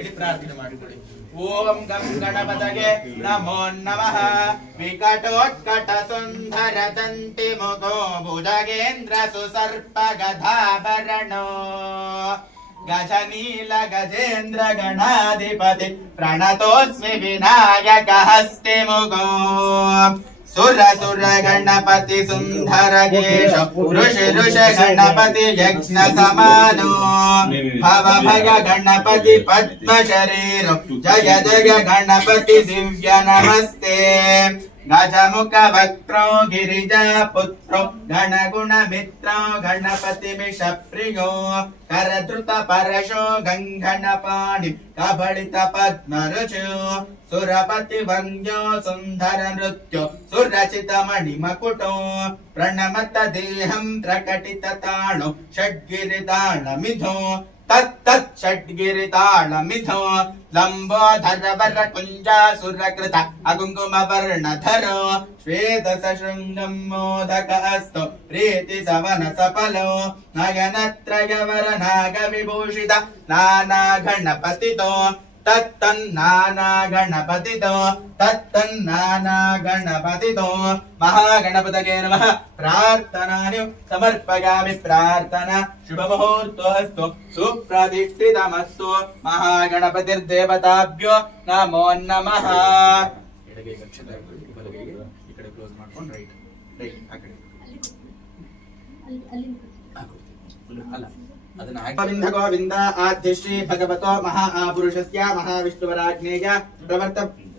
ಹೇಳಿ ಪ್ರಾರ್ಥನೆ ಮಾಡಿಕೊಳ್ಳಿ. ಓಂ ಗಂ ಗಣಪತಗೆ ನಮೋ ನಮಃ. ವಿಕಟೋತ್ಕಟ ಸುಂದರ ದಂತಿ ಮುಖೋ ಭುಜಗೇಂದ್ರ ಸುಸರ್ಪ ಗದಾಭರಣೋ ಗಜನೀಲ ಗಜೇಂದ್ರ ಗಣಾಧಿಪತಿ ಪ್ರಣತೋಸ್ಮಿ ವಿನಾಯಕ ಹಸ್ತಿ ಮುಖೋ. ಸುರ ಸುರ ಗಣಪತಿ ಸುಂದರ ಕೇಶ ಋಷಿ ಋಷಿ ಗಣಪತಿ ಯಜ್ಞ ಸಮಾನೋ ಭವ ಭಯ ಗಣಪತಿ ಪದ್ಮ ಶರೀರ ಜಯ ಜಯ ಗಣಪತಿ ದಿವ್ಯ ನಮಸ್ತೆ. ಗಜಮುಖ ವಕ್ರೋ ಗಿರಿಜಾ ಪುತ್ರೋ ಗಣಗುಣ ಮಿತ್ರೋ ಗಣಪತಿ ಮಿಷ ಪ್ರಿಯೋ ಕರಧೃತ ಪರಶೋ ಗಂಗಣಪಾಣಿ ಕಬಳಿತ ಪದ್ಮರುಚೋ ಸುರಪತಿ ವಂದ್ಯೋ ಸುಂದರ ನೃತ್ಯೋ ಸುರಚಿತ ಮಣಿ ಮಕುಟೋ ಪ್ರಣಮತ ದೇಹಂ ಪ್ರಕಟಿತ ತಾಣೋ ಷಡ್ಗಿರಿ ತಾಳಮಿಧೋ ತತ್ ಷಡ್ಗಿರಿ ತಾಳಮಿಧೋ ಲಂಬೋಧರ ವರ ಕುಂಜಾಸುರಕೃತ ಅಗುಂಕುಮ ವರ್ಣಧರೋ ಶ್ವೇತ ಸಶೃಂಗಂ ಮೋದಕ ಹಸ್ತೋ ಪ್ರೀತಿ ಸವನ ಸಫಲೋ ನಯನತ್ರಯ ವರ ನಾಗ ವಿಭೂಷಿತ ನಾನಾ ಗಣಪತಿತೋ ತತ್ತನ್ನಾನಾ ಗಣಪತಿತೋ ತತ್ತನ್ನಾನಾ ಗಣಪತಿತೋ. ಮಹಾಗಣಪತಗೆ ನಮಃ. ಪ್ರಾರ್ಥನಾನಿ ಸಮರ್ಪಯಾಮಿ. ಪ್ರಾರ್ಥನಾ ಶುಭ ಮುಹೂರ್ತೋಸ್ತು ಸುಪ್ರತಿಷ್ಠಿತಮಸ್ತು. ಮಹಾಗಣಪತಿರ್ದೇವತಾಭ್ಯೋ ನಮೋ ನಮಃ. ಎಡಗೈ ಅಕ್ಷತೆ ಬಲಗೈಗೆ ಈ ಕಡೆ ಕ್ಲೋಸ್ ಮಾಡ್ಕೊಂಡು ರೈಟ್ ಆ ಕಡೆ ಅಲ್ಲ ಅದನ್ನ ಗೋವಿಂದ ಗೋವಿಂದ ಆದ್ಯ ಶ್ರೀ ಭಗವತೋ ಮಹಾಪುರುಷಸ್ಯ ಮಹಾವಿಷ್ಣುವರಾಜ್ಞೇಯ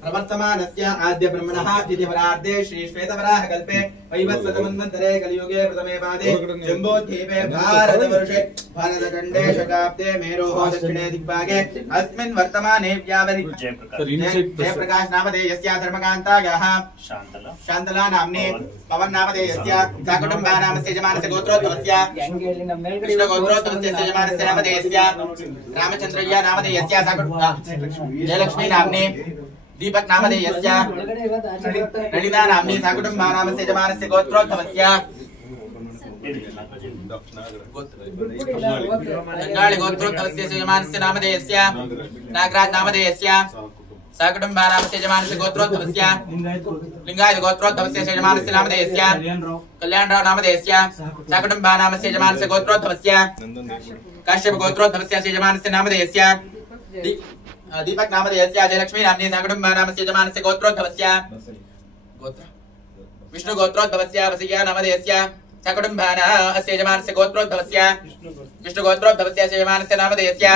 ಪ್ರವರ್ತಮಾನಸ್ಯ ಆದ್ಯ ಬ್ರಹ್ಮಣಃ ದ್ವಿತೀಯವರಾರ್ಧೆ ಶ್ರೀ ಶ್ವೇತವರಾಹ ಕಲ್ಪೆ ವೈವಸ್ವತಮನ್ವಂತರೆ ಕಲಿಯುಗೆ ಪ್ರಥಮೇ ಪಾದೆ ಜಂಬೋದ್ವೀಪೆ ಭಾರತವರ್ಷೆ ಭಾರತಖಂಡೇ ಶಕಾಬ್ದೆ ಮೇರೋಃ ದಕ್ಷಿಣೇ ದಿಗ್ಭಾಗೆ ಅಸ್ಮಿನ್ ವರ್ತಮಾನೆ ವ್ಯಾವರಿ ಜಯಪ್ರಕಾಶ ನಾಮಧೇಯಸ್ಯ ಧರ್ಮಕಾಂತಾಯಾಃ ಶಾಂತಲಾ ನಾಮ್ನೇ ಪವನ್ ನಾಮಧೇಯಸ್ಯ ಸಕುಟುಂಬಾ ನಾಮಸ್ಯ ಯಜಮಾನಸ್ಯ ಗೋತ್ರೋದ್ಭವಸ್ಯ ಕೃಷ್ಣ ಗೋತ್ರೋದ್ಭವಸ್ಯ ಯಜಮಾನಸ್ಯ ನಾಮಧೇಯಸ್ಯ ರಾಮಚಂದ್ರಯ್ಯ ನಾಮಧೇಯಸ್ಯ ಜಯಲಕ್ಷ್ಮೀ ನಾಮ್ನೇ दीपक नामधेयस्य नलिना नाम्नी सकुटुंबा नामस्य यजमानस्य गोत्रोद्भवस्य गंगाळि गोत्रोद्भवस्य यजमानस्य नामधेयस्य नागराज नामधेयस्य सकुटुंबा नामस्य यजमानस्य गोत्रोद्भवस्य लिंगायत गोत्रोद्भवस्य यजमानस्य नामधेयस्य कल्याणराव नामधेयस्य सकुटुंबा नामस्य यजमानस्य गोत्रोद्भवस्य काश्यप गोत्रोद्भवस्य यजमानस्य नामधेयस्य दीपक नामधेयस्य जयलक्ष्मी नाम्नी सकुटुंबा नामस्य यजमानस्य गोत्रोद्भवस्य विष्णु गोत्रोद्भवस्य वसिया नामधेयस्य सकुटुंबाना अस्य यजमानस्य गोत्रोद्भवस्य विष्णु गोत्रोद्भवस्य यजमानस्य नामधेयस्य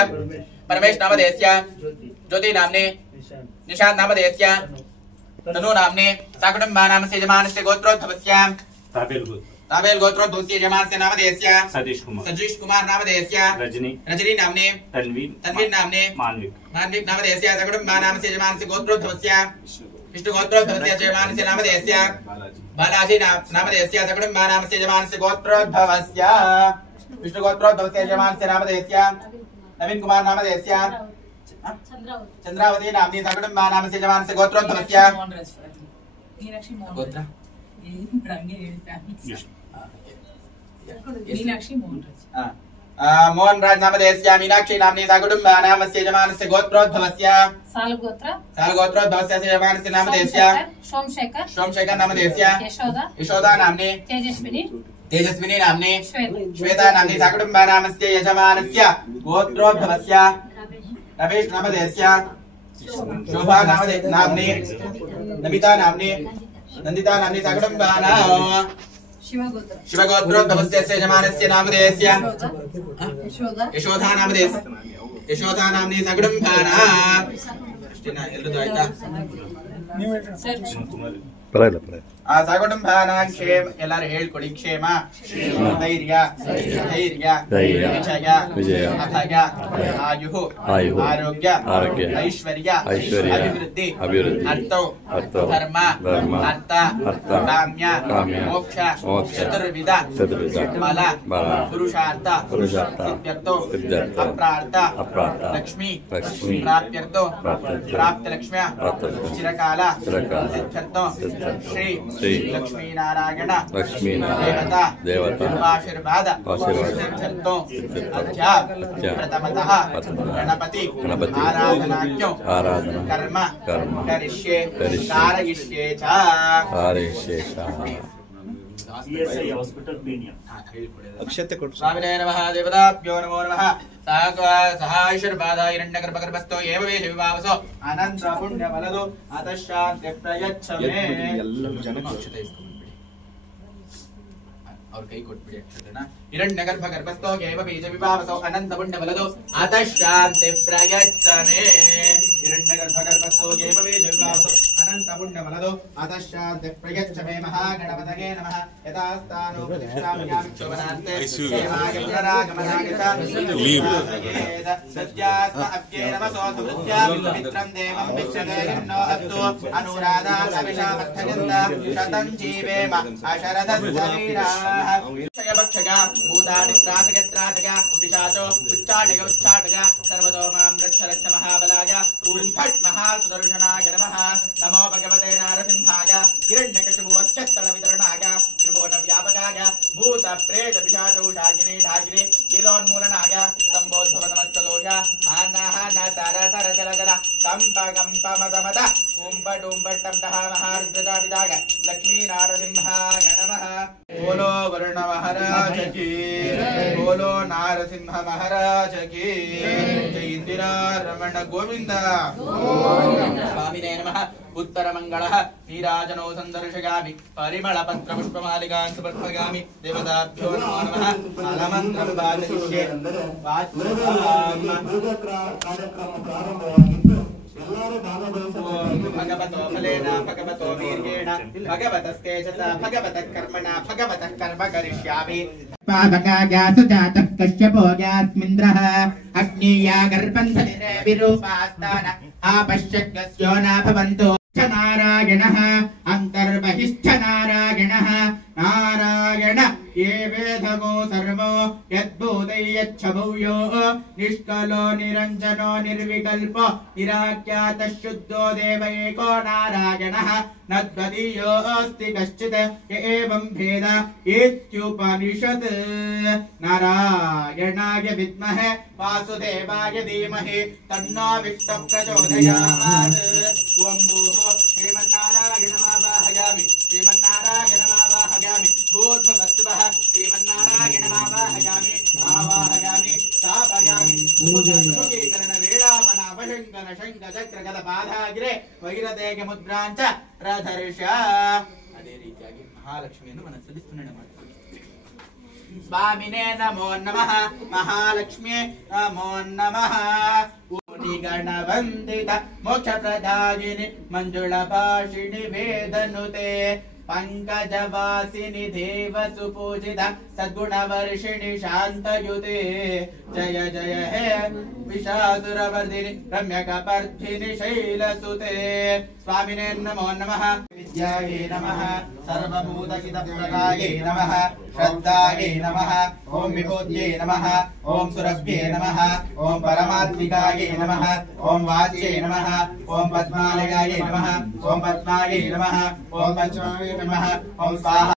परमेश नामधेयस्य ज्योति नाम्नी निशांत नामधेयस्य तनु नाम्नी सकुटुंबा नामस्य यजमानस्य गोत्रोद्भवस्य ताबेल गोत्रोद्भवस्य यजमानस्य नामधेयस्य सतीश कुमार नामधेयस्य रजनी नाम्नी तन्वीर नाम्नी मान्विक नामधेयस्य सकुटुंबा नामस्य यजमानस्य गोत्रोद्भवस्य विष्णु गोत्रोद्भवस्य यजमानस्य नामधेयस्य बालाजी नामधेयस्य सकुटुंबा नामस्य यजमानस्य गोत्रोद्भवस्य विष्णु गोत्रोद्भवस्य यजमानस्य नामधेयस्य नवीन कुमार नामधेयस्य चंद्रावती नाम्नी सकुटुंबा नामस्य यजमानस्य गोत्रोद्भवस्य गोत्र मोहन राज नामधेयस्य मीनाक्षी नाम्नी सकुटुंबा नामस्य यजमानस्य गोत्रोद्भवस्य सालगोत्रोद्भवस्य यजमानस्य नामधेयस्य सोमशेखर नामधेयस्य यशोदा नाम्नी तेजस्विनी नाम्नी श्वेता नाम्नी सकुटुंबा नामस्य यजमानस्य गोत्रोद्भवस्य रमेश नामधेयस्य शोभा नाम्नी नमिता नाम्नी नंदिता नाम्नी सकुटुंबाना शिवगोत्रोद्भवस्य यजमानस्य नामधेयस्य यशोधा नाम्नी सकुटुंबाना ಎಲ್ಲದು ಆಯ್ತಾ ಸಕುಟುಂಬಾನ ಕ್ಷೇಮ ಎಲ್ಲರೂ ಹೇಳ್ಕೊಡಿ. ಕ್ಷೇಮ ಧೈರ್ಯ ವಿಜಯ ಅಭಯ ಆಯು ಆರೋಗ್ಯ ಐಶ್ವರ್ಯ ಅಭಿವೃದ್ಧಿ ಅರ್ಥೌ ಧರ್ಮ ಅರ್ಥ ಕಾಮ್ಯ ಮೋಕ್ಷ ಚತುರ್ವಿಧ ಫಲ ಪುರುಷಾರ್ಥ ಸಿದ್ಧ್ಯರ್ಥೋ ಅಪ್ರಾರ್ಥ ಲಕ್ಷ್ಮೀ ಪ್ರಾಪ್ತ್ಯರ್ಥೋ ಪ್ರಾಪ್ತ ಲಕ್ಷ್ಮ್ಯ ಚಿರಕಾಲ ಸಿದ್ಧ್ಯರ್ಥೋ ಶ್ರೀ ಶ್ರೀ लक्ष्मीनारायण लक्ष्मीनारायण देवता आशीर्वाद प्रथमतः गणपति आराधनाख्यो कर्म करिष्ये कारयिष्ये च अक्षते कोटु स्वामिने नमः देवताभ्यो नमो नमः सहायशीर्वादा हिरण्यगर्भगर्भस्थो एव वेशविभावसो अनंत पुण्य फलदो अतः शांति प्रयच्छमे और कई कोटबिಡಿ ಅಕ್ಷತೆನ ಹಿರಣ್ಯಗರ್ಭಗರ್ಭಸ್ಥೋ ಏವ ಬೀಜವಿಭಾವಸೋ ಅನಂತ ಪುಣ್ಯ ಫಲದೋ ಅತಃ ಶಾಂತಿ ಪ್ರಯಚ್ಚಮೇ ಹಿರಣ್ಯಗರ್ಭಗರ್ಭಸ್ಥೋ ಏವ ಬೀಜವಿಭಾವಸೋ ಅನಂತ ಪುಣ್ಯ ಫಲದೋ ಅತಃ ಶಾಂತಿ ಪ್ರಯಚ್ಚಮೇ ಮಹಾಗಣಪತಯೇ ನಮಃ ಯಥಾಸ್ಥಾನೋ ಪ್ರತಿಷ್ಠಾಪಯಾಮಿ ಶೋಭನಾರ್ಥೆ ದೇವಾಯ ಪುನರಾಗಮನಾಯ ಸದ್ಯಾಸ್ಮ ಅಭ್ಯೇ ನಮಸೋ ಸುಮೃತ್ಯಾ ಮಿತ್ರಂ ದೇವಂ ವಿಶ್ವದೇಹಿನ್ನೋ ಅತ್ತು ಅನುರಾಧಾ ಅವಿಷಾಮರ್ಥಗಂಧ ಶತಂ ಜೀವೇಮ ಅಶರದಸ್ಸವೀರಾ भक्षक भूतानि त्राटक पिशाचो उच्चाटक सर्वतो मां रक्ष रक्ष महाबलाय ॐ फट् महासुदर्शनाय नमः नमो भगवते नारसिंहाय हिरण्यकशिपुवक्षस्थल वितरणाय त्रिभुवनव्यापकाय भूत प्रेत पिशाचोषागिने ढागिने कीलोन्मूलनाय सम्बोधव नमस्तदोष आनाहन सर सर चल चल कंप कंप मत मत ॐ पट् टं महारुद्रजाविदाय लक्ष्मी नारसिंहाय नमः बोलो वरुण महाराज की बोलो नारसिंह महाराज की जय इंदिरा रमण गोविंद स्वामिने नमः उत्तर मंगलः नीराजनो संदर्शयामि परिमल पत्र पुष्पमालिकान् समर्पयामि देवताभ्यो नमो नमः अलमन्त्रं वादयिष्ये भगवतो फलेन भगवतो वीर्येण भगवतस्तेजसा भगवतः कर्मणा भगवतः कर्म करिष्यामि पावकायासु जातः कश्यपो यास्मिन्द्रः अग्निया गर्भन्धनिरे विरूपास्तान आपश्यग्स्यो न भवन्तो नारायणः अन्तर्बहिश्च नारायणः नारायण ये वेदगो सर्वो यद्भूतै यच्छभूयो निष्कलो निरञ्जनो निर्विकल्पो निराख्यातः शुद्धो देव एको नारायणः न द्वितीयोऽस्ति कश्चित् य एवं भेद इत्युपनिषत् नारायणाय विद्महे वासुदेवाय धीमहि तन्नो विष्णुः प्रचोदयात् ॐ भूः श्रीमन्नारायणमावाहयामि श्रीमन्नारायणमावाहयामि भूर्भुवस्सुवः श्रीमन्नारायणमावाहयामि आवाहयामि स्थापयामि पूजनमुखीकरण वेळापनावशङ्कर शङ्खचक्रगदपादाग्रे वैरदेह मुद्राञ्च प्रदर्श ಅದೇ ರೀತಿಯಾಗಿ ಮಹಾಲಕ್ಷ್ಮಿಯನ್ನು ಮನಸ್ಸಲ್ಲಿ ಸ್ಮರಣೆ ಮಾಡ್ತೀವಿ स्वामिने नमो नमः महालक्ष्मी नमो नमः गणवन्दित मोक्षप्रदायिनि मञ्जुळभाषिणि वेदनुते पंकजवासिनि देव सुपूजित सद्गुणवर्षिणि शान्तयुते जय जय हे विशासुरवर्धिनि रम्यकपर्धिनि शैलसुते स्वामिने नमो नमः विद्याये नमः सर्वभूतहितप्रदाये नमः श्रद्धाये नमः ओम विभूत्ये नमः ओम सुरभ्ये नमः ओम परमात्मिकाये नमः ओम वाच्ये नमः ओम पद्मालयाये नमः ओम पद्माये नमः ओम पंचमाये नमः ओम स्वाहा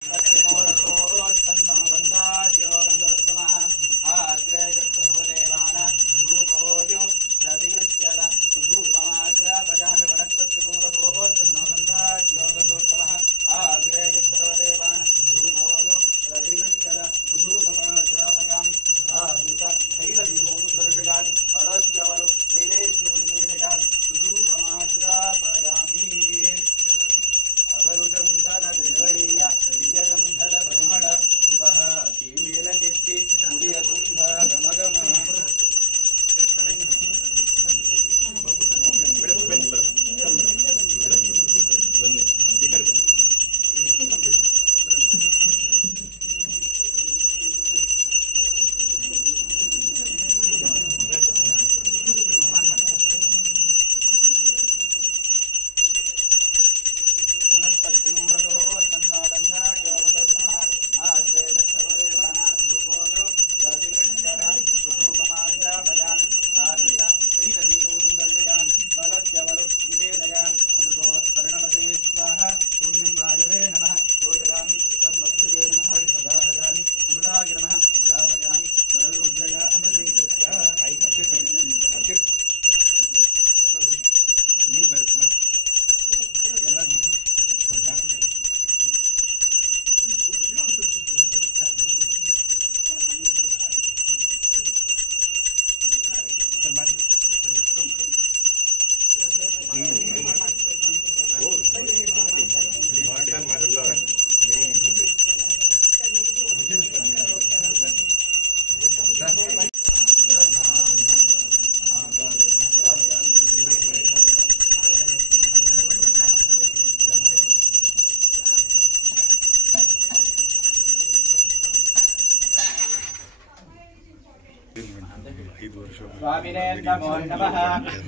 स्वामिने नमो नमः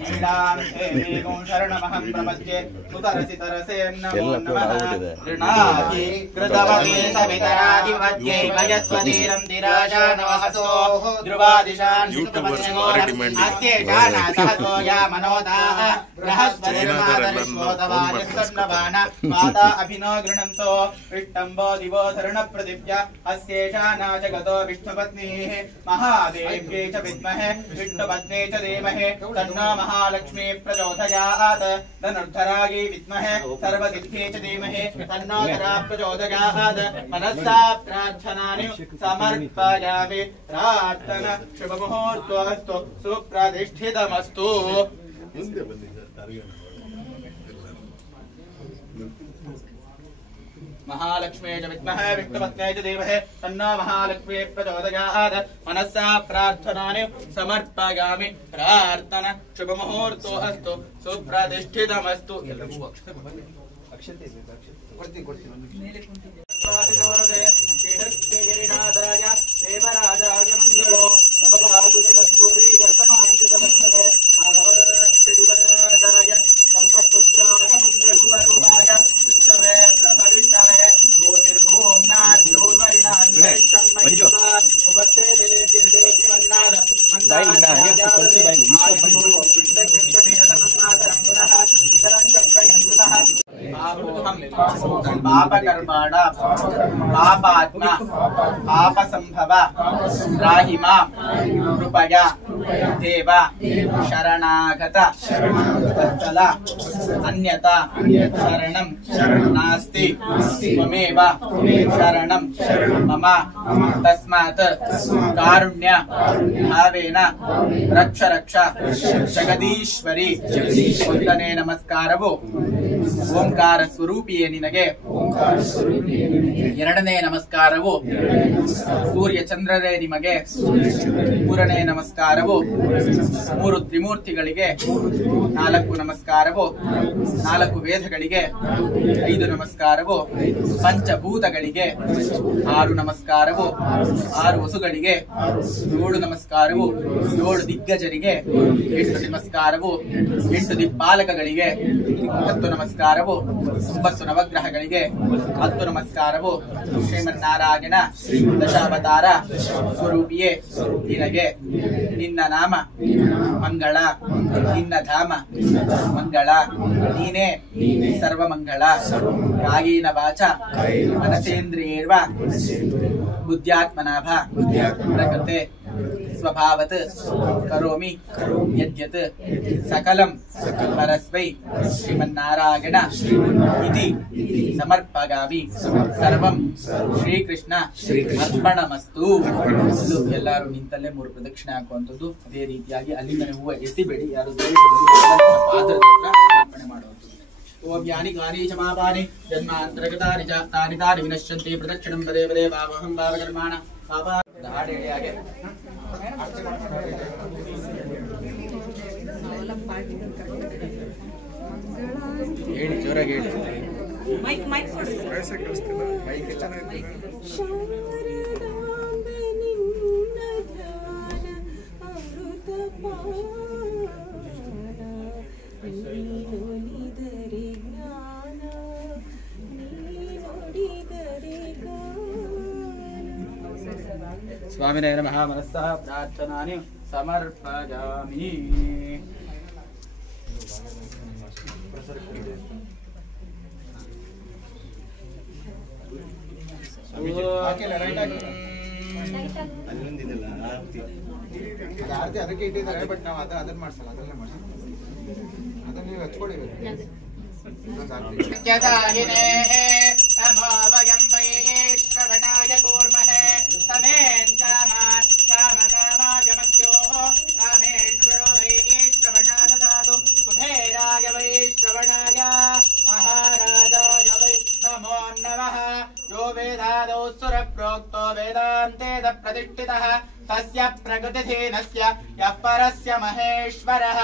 नीलां देवीं शरणमहं प्रपद्ये सुतरसि तरसे नमो नमः ऋणाहि कृतवते सवितरादिमध्ये वयस्वतीरं दिराजानवहसो ध्रुवादिशान् अस्ये जानासहसो या मनोदाः बृहस्पतिर्मातरिष्वोतवानिस्सन्नवान माता अभिनो गृह्णन्तो विष्टम्बो दिवो धरणप्रदिव्य अस्येषा न जगतो विष्णुपत्नीः महादेव्यै च विद्महे विष्णुपत्न्यै च धीमहि तन्नो महालक्ष्मी प्रचोदयात् धनुर्धरायै विद्महे सर्वसिद्ध्यै च धीमहि तन्नो धरा प्रचोदयात् मनसा प्रार्थनानि समर्पयामि प्रार्थना शुभमुहूर्तोऽस्तु सुप्रतिष्ठितमस्तु महालक्ष्मी च विद्महे विष्णुपत्न्यै च धीमहि तन्नो महालक्ष्मी प्रचोदयात् मनसा प्रार्थनानि समर्पयामि प्रार्थना शुभमुहूर्तोऽस्तु सुप्रतिष्ठितमस्तु अक्षते गिरिनाथाय देवराजाय मंगलो नवलागुजकस्तूरी गर्तमांचितवत्सवे माधवश्रीदिवनाथाय संपत्पुत्राय मंगलरूपाय विष्णवे प्रभविष्णवे भूमिर्भूम्नाथ ध्रुवरिणान्वेषण्मयिता उपस्थे देव्यदेव्यमन्नाद पापकर्माणा पापात्मा पापसंभव राहिमा कृपया देव शरणागत वत्सल अन्यथा शरणं नास्ति त्वमेव शरणं मम तस्मात् कारुण्य भावेन रक्ष रक्ष जगदीश्वरी ಒಂದನೇ ನಮಸ್ಕಾರವು ಓಂಕಾರ ಸ್ವರೂಪಿಯೇ ನಿನಗೆ ಎರಡನೇ ನಮಸ್ಕಾರವು ಸೂರ್ಯ ಚಂದ್ರರೇ ನಿಮಗೆ ಮೂರನೇ ನಮಸ್ಕಾರವು ಮೂರು ತ್ರಿಮೂರ್ತಿಗಳಿಗೆ ನಾಲ್ಕು ನಮಸ್ಕಾರವು ನಾಲ್ಕು ವೇದಗಳಿಗೆ ಐದು ನಮಸ್ಕಾರವು ಪಂಚಭೂತಗಳಿಗೆ ಆರು ನಮಸ್ಕಾರವು ಆರು ವಸುಗಳಿಗೆ ಏಳು ನಮಸ್ಕಾರವು ಏಳು ದಿಗ್ಗಜರಿಗೆ ಎಂಟು ನಮಸ್ಕಾರವು ಎಂಟು ದಿಕ್ಪಾಲಕಗಳಿಗೆ 10 ನಮಸ್ಕಾರವು 9 ನವಗ್ರಹಗಳಿಗೆ 10 ನಮಸ್ಕಾರವು ಶ್ರೀಮನ್ನಾರಾಯಣ ದಶಾವತಾರ ಸ್ವರೂಪಿಯೇ ನಿನಗೆ ನಿನ್ನ ನಾಮ ಮಂಗಳ ನಿನ್ನ ಧಾಮ ಮಂಗಳ ನೀನೇ ಸರ್ವಮಂಗಳ ಕಾಯೇನ ವಾಚ ಮನಸೇಂದ್ರಿಯೇರ್ವ ಬುದ್ಧ್ಯಾತ್ಮನಾಭ ಪ್ರಕೃತೆ स्वभावत करोमि यद्यत् सकलं परस्मै श्रीमन्नारायण इति समर्पयामि सर्वं श्रीकृष्ण अर्पणमस्तु ಎಲ್ಲರೂ ನಿಂತಲ್ಲೇ ಮೂರು ಪ್ರದಕ್ಷಿಣೆ ಹಾಕುವಂಥದ್ದು ಅದೇ ರೀತಿಯಾಗಿ ಅಲ್ಲಿಂದ ಹೂವು ಎಸಿಬೇಡಿ ಯಾರು ಪಾತ್ರದ ಹತ್ರ ಅರ್ಪಣೆ ಮಾಡುವಂಥದ್ದು ಓಂ ಯಾನಿ ಗಾನಿ ಚಮಾಪಾನಿ ಜನ್ಮಾಂತರಗತಾನಿ ಚ ತಾನಿ ತಾನಿ ವಿನಶ್ಯಂತಿ ಪ್ರದಕ್ಷಿಣಂ ಪದೇ ಪದೇ ಭಾವಹಂ ಭಾವಕರ್ಮಾಣ ಪಾಪ ಹಾಡು ಹೇಳಿ ಹಾಗೆ ಹೇಳಿ ಜೋರಾಗಿ ಹೇಳಿ ಮೈಕ್ ಮೈಕ್ स्वामिने नमः मनस्सः प्रार्थनानि समर्पयामि ಆರತಿ ಅದಕ್ಕೆ ಇಟ್ಟಿದ್ದಾರೆ ಬಟ್ ನಾವು ಅದನ್ನ ಮಾಡ್ಸಲ್ಲ ಅದನ್ನೇ ಮಾಡ್ಸಲ್ಲ ಅದನ್ನ ನೀವು ಹಚ್ಕೊಡಿಬೇಕು ಯಥಾಹಿನೇ ನಮೋ ವಯಂ ವೈಶ್ರವಣಾಯ ಕೂರ್ಮಹೇ ತಮೇನ್ ಕಾಮಾನ್ ಕಾಮಕಾಮಾಗಮತ್ಯೋ ಕಾಮೇಶ್ವರೋ ವೈಶ್ರವಣಾ ದದಾತು ಕುಬೇರಾಯ ವೈಶ್ರವಣಾಯ ಮಹಾರಾಜಾಯ ವೈ ನಮೋ ನಮಃ यो वेदादौ सुरप्रोक्तो वेदान्तेन प्रतिष्ठितः तस्य प्रकृतिधीनस्य यः परस्य महेश्वरः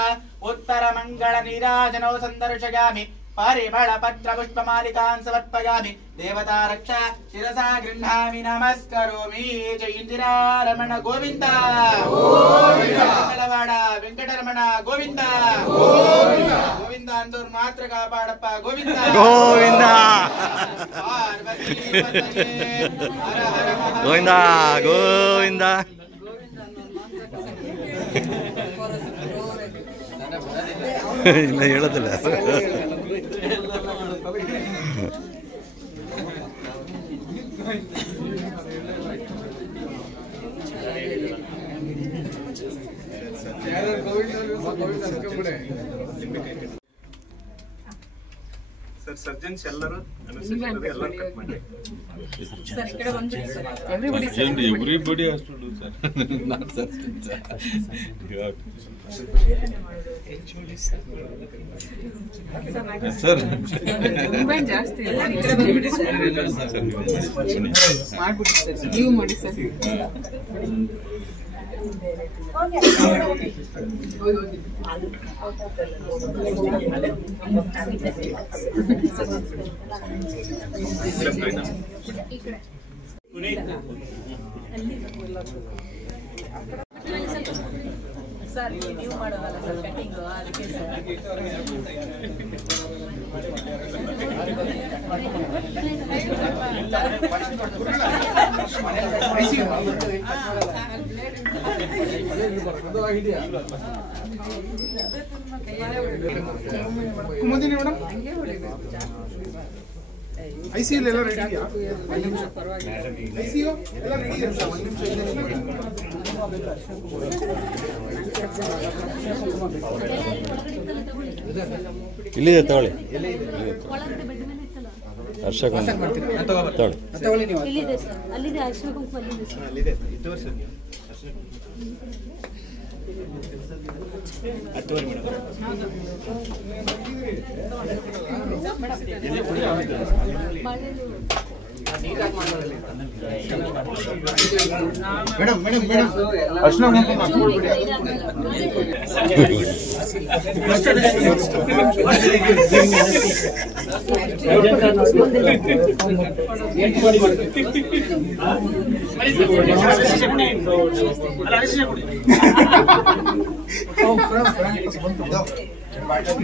उत्तरमङ्गलनीराजनौ सन्दर्शयामि परिमलपत्रपुष्पमालिकान् समर्पयामि देवता रक्षा शिरसा गृह्णामि नमस्करोमि जय इंदिरारमण गोविंद मंगलवाड़ वेंकटरमण गोविंद गोविंद अंदूर मात्र कापाडप्प गोविंद ಗೋವಿಂದ पार्वती पतये हर हर ಗೋವಿಂದ ಗೋವಿಂದ ಇಲ್ಲ ಹೇಳೋದಿಲ್ಲ ಸರ್ ಸರ್ಜನ್ಸ್ ಎಲ್ಲರೂ ಎಲ್ಲರೂ ಕಟ್ ಮಾಡಿ Everybody has to do, sir. Not surgeons. Sir. ತುಂಬಾ ಜಾಸ್ತಿ ಮಾಡ್ಬಿಡಿ ನೀವು ಮಾಡಿ ಸರ್ ಸರ್ ನೀವು ಮಾಡೋದಲ್ಲ ಸರ್ ಕಟಿಂಗ್ ಅದಕ್ಕೆ ಸರ್ ಕುಮುದಿನಿ ಮೇಡಮ್ ICU ಎಲ್ಲ ರೆಡಿ ಇದೆಯಾ ICU ಎಲ್ಲ ರೆಡಿ ಇದೆ ಸರ್ ಒಂದು ನಿಮಿಷ ಇಲ್ಲಿದೆ ತಗೊಳ್ಳಿ ಅರ್ಶಕ ತಗೊಳ್ಳಿ ಇಲ್ಲಿದೆ ಸರ್ ಅಲ್ಲಿದೆ ಅರಿಶಿನ ಕುಂಕುಮ ಅಲ್ಲಿದೆ ಸರ್ ಅಲ್ಲಿದೆ ಇದ್ದವರು ಸರ್ ನೀವು ಹತ್ತುವರೆ ಮೇಡಮ್ ಮೇಡಮ್ ಮೇಡಮ್ ಅರ್ಶನ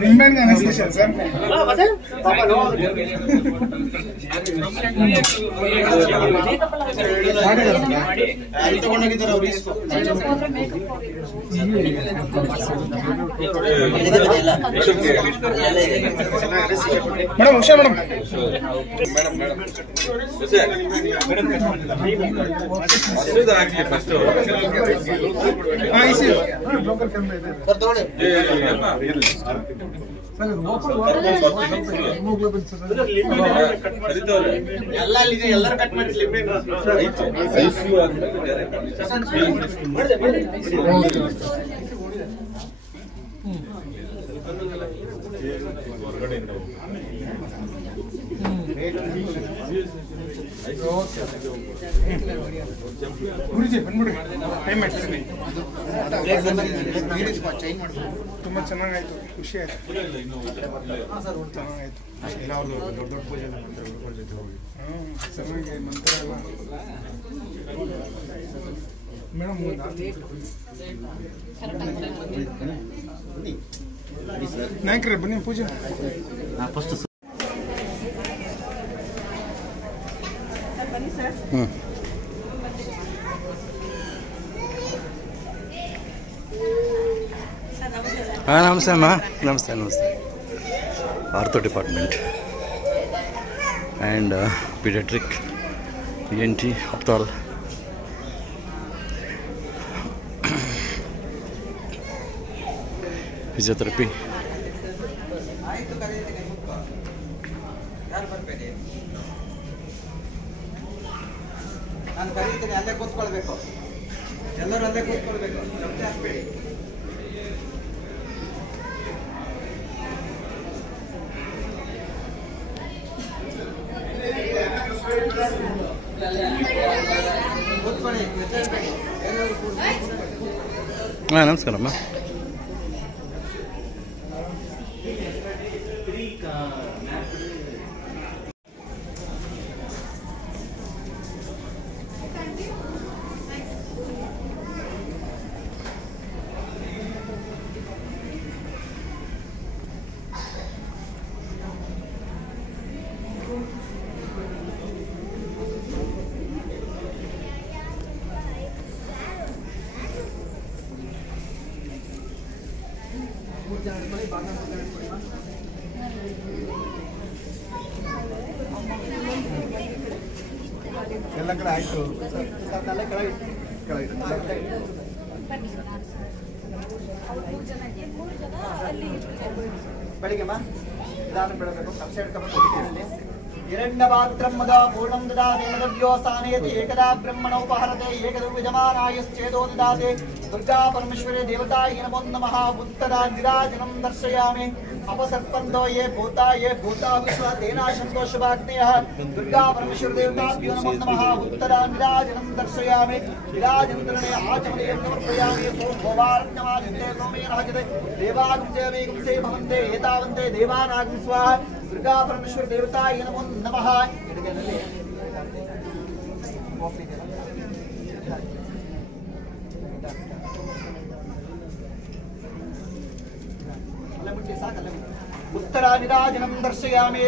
ನಿಂಬೆಹಣ್ಣು ಅನಸ್ತೇಷನ್ ಸರ್ ತಗೊಂಡೋಗಿದ್ದಾರೆ ಅವ್ರು ಮೇಡಮ್ ಉಷಾ ಮೇಡಮ್ ಎಲ್ಲ ಅಲ್ಲಿದೆ ಎಲ್ಲರೂ ಕಟ್ ಮಾಡಿ ಗುರುಜಿ ಬಂದ್ಬಿಡಿ ಟೈಮ್ ಮಾಡ್ತೀನಿ ತುಂಬ ಚೆನ್ನಾಗಾಯ್ತು ಖುಷಿ ಆಯ್ತು ಚೆನ್ನಾಗಾಯ್ತು ಎಲ್ಲ ಅವ್ರದ್ದು ದೊಡ್ಡ ದೊಡ್ಡ ಪೂಜೆ ಚೆನ್ನಾಗಿ ಮಂತ್ರ ಎಲ್ಲ ಮೇಡಮ್ ನಾಯಕರೇ ಬನ್ನಿ ಪೂಜೆ ಫಸ್ಟ್ ನಮಸ್ತೆ ಅಮ್ಮ ನಮಸ್ತೆ ನಮಸ್ತೆ ortho department and paediatric ENT ophthal physiotherapy ನಾನು ಕರೀತೀನಿ ಅಲ್ಲೇ ಕೂತ್ಕೊಳ್ಬೇಕು ಎಲ್ಲರೂ ಅಲ್ಲೇ ಕೂತ್ಕೊಳ್ಬೇಕು ಶಬ್ದ ಹಾಕ್ಬೇಡಿ ಹಾಂ ನಮಸ್ಕಾರಮ್ಮ ಎಲ್ಲ ಕಡೆ ಆಯ್ತು ಬೆಳಿಗ್ಗೆ ನಿಧಾನ ಬಿಡಬೇಕು ಕಕ್ಷೆ ಹಿಡ್ಕೊಂಡು हिरण्यपात्रं मदा पूर्णं ददाति मदव्यो सानयति एकदा ब्रह्मणोपहरते एकदो विजमानायश्चेदो ददाति दुर्गा परमेश्वरी देवतायै नमो नमः उत्तरा निराजनं दर्शयामि अपसर्पन्तो ये भूता विश्वा तेनाशन्तो शुभाग्नयः दुर्गा परमेश्वरी देवताभ्यो नमो नमः उत्तरा निराजनं दर्शयामि विराजन्तरणे आचमनीयं समर्पयामि ओम भवारण्यमादित्ये सोमेन हजते देवागुंसे भवन्ते एतावन्ते देवानागं स्वाहा दुर्गा परमेश्वर देवताय नमो नमः उत्तरा निराजनं दर्शयामि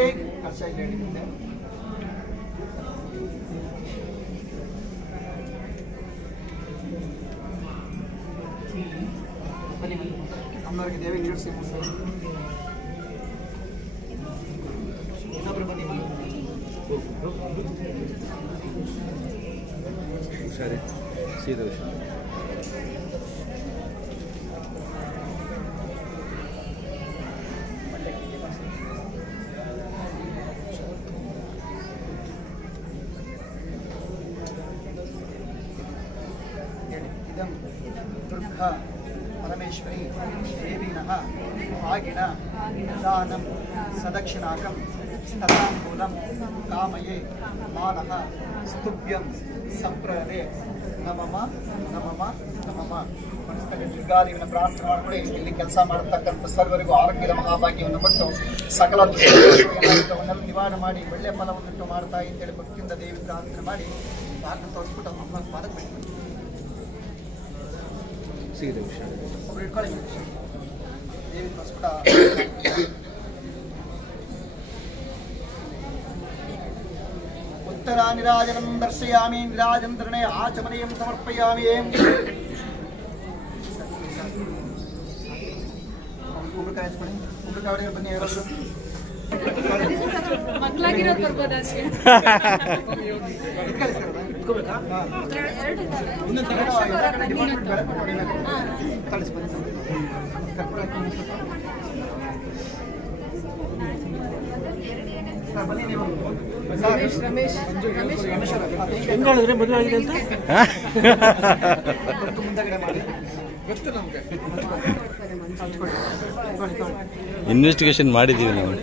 अम्मवरिगे देवी नीडु ಸರಿ ಸೀದಾ दुर्गा परमेश्वरी देवीनः भागिन दानं सदक्षिणाकं स्तताम्बूलं कामये मानः स्तुभ्यं संप्रदे नमः नमः नमः ಮನಸ್ಸಿನಲ್ಲಿ ದುರ್ಗಾದೇವಿನ ಪ್ರಾರ್ಥನೆ ಮಾಡಿಕೊಳ್ಳಿ. ಇಲ್ಲಿ ಕೆಲಸ ಮಾಡತಕ್ಕಂಥ ಸರ್ವರಿಗೂ ಆರೋಗ್ಯದ ಮಹಾಭಾಗ್ಯವನ್ನು ಕೊಟ್ಟು ಸಕಲ ದುಷ್ಟವನ್ನೆಲ್ಲ ನಿವಾರಣೆ ಮಾಡಿ ಒಳ್ಳೆಯ ಫಲವನ್ನುಂಟು ಮಾಡ್ತಾ ಅಂತೇಳಿ ಭಕ್ತಿಯಿಂದ ದೇವಿ ಪ್ರಾರ್ಥನೆ ಮಾಡಿ ಭಾಗ ತೋರಿಸ್ಬಿಟ್ಟು ಅಮ್ಮ ಪಾದಕ್ಕೆ ಬಿಟ್ಟು ಸೀದಾ ವಿಷಯ ಒಬ್ರು ಇಟ್ಕೊಳ್ಳಿ ದೇವಿ ತೋರಿಸ್ಬಿಟ್ಟು उत्तरा निराजनं दर्शयामि निराजन्तरणे आचमनीयं समर्पयामि बन्नी ಮಕ್ಕಳಾಗಿರೋದು ಬರ್ಬೋದಾ ರಮೇಶ್ ಹೆಂಗಾಳಿದ್ರೆ ಮದುವೆ ಆಗಿದೆ ಅಂತ ಇನ್ವೆಸ್ಟಿಗೇಷನ್ ಮಾಡಿದ್ದೀವಿ ನಾವು.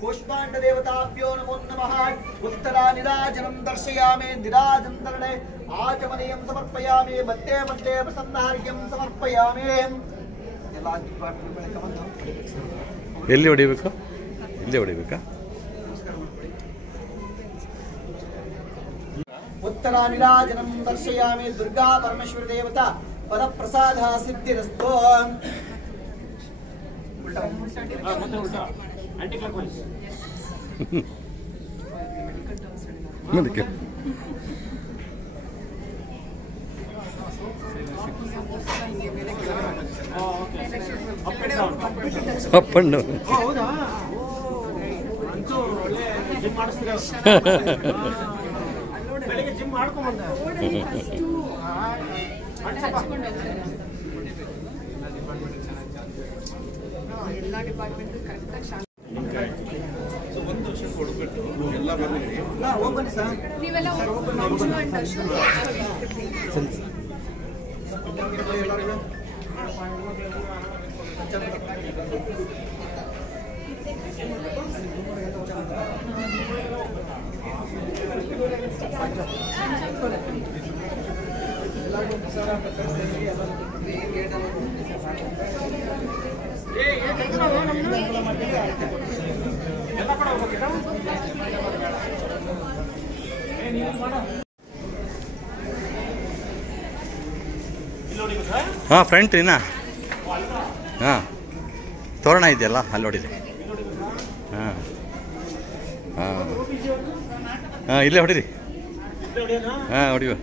पुष्पांड देवताभ्यो नमो नमः उत्तरा निराजनं दर्शयामि निराजन्तरणे आचमनीयं समर्पयामि मध्ये मध्ये प्रसन्नार्घ्यं समर्पयामि ಎಲ್ಲಿ ಹೊಡಿಬೇಕು? ಇಲ್ಲೇ ಹೊಡಿಬೇಕಾ? उत्तरा निराजनं दर्शयामि दुर्गा परमेश्वर देवता पद प्रसाद सिद्धिरस्तु ಅದಕ್ಕೆ ಅಪ್ ಅಂಡ್ ಡೌನ್ ಬೆಳಿಗ್ಗೆ ಜಿಮ್ ಮಾಡ್ಕೊಂಡ್ ಎಲ್ಲ ಡಿಪಾರ್ಟ್ಮೆಂಟ್ ಕರೆಕ್ಟಾಗಿ ಒಂದು ವರ್ಷ ಕೊಡು ಓಪನ್ ಸರ್. ನೀವೆಲ್ಲ ಮಂಜು and ಅಶ್ವಿನ್ ಹಾಂ ಫ್ರಂಟ್ ಇನ್ನ ಹಾಂ ತೋರಣ ಇದೆಯಲ್ಲ ಅಲ್ಲಿ ಹೊಡಿದೆ. ಹಾಂ ಹಾಂ ಹಾಂ ಇಲ್ಲೇ ಹೊಡೀರಿ. ಹಾಂ ಹೊಡಿವ.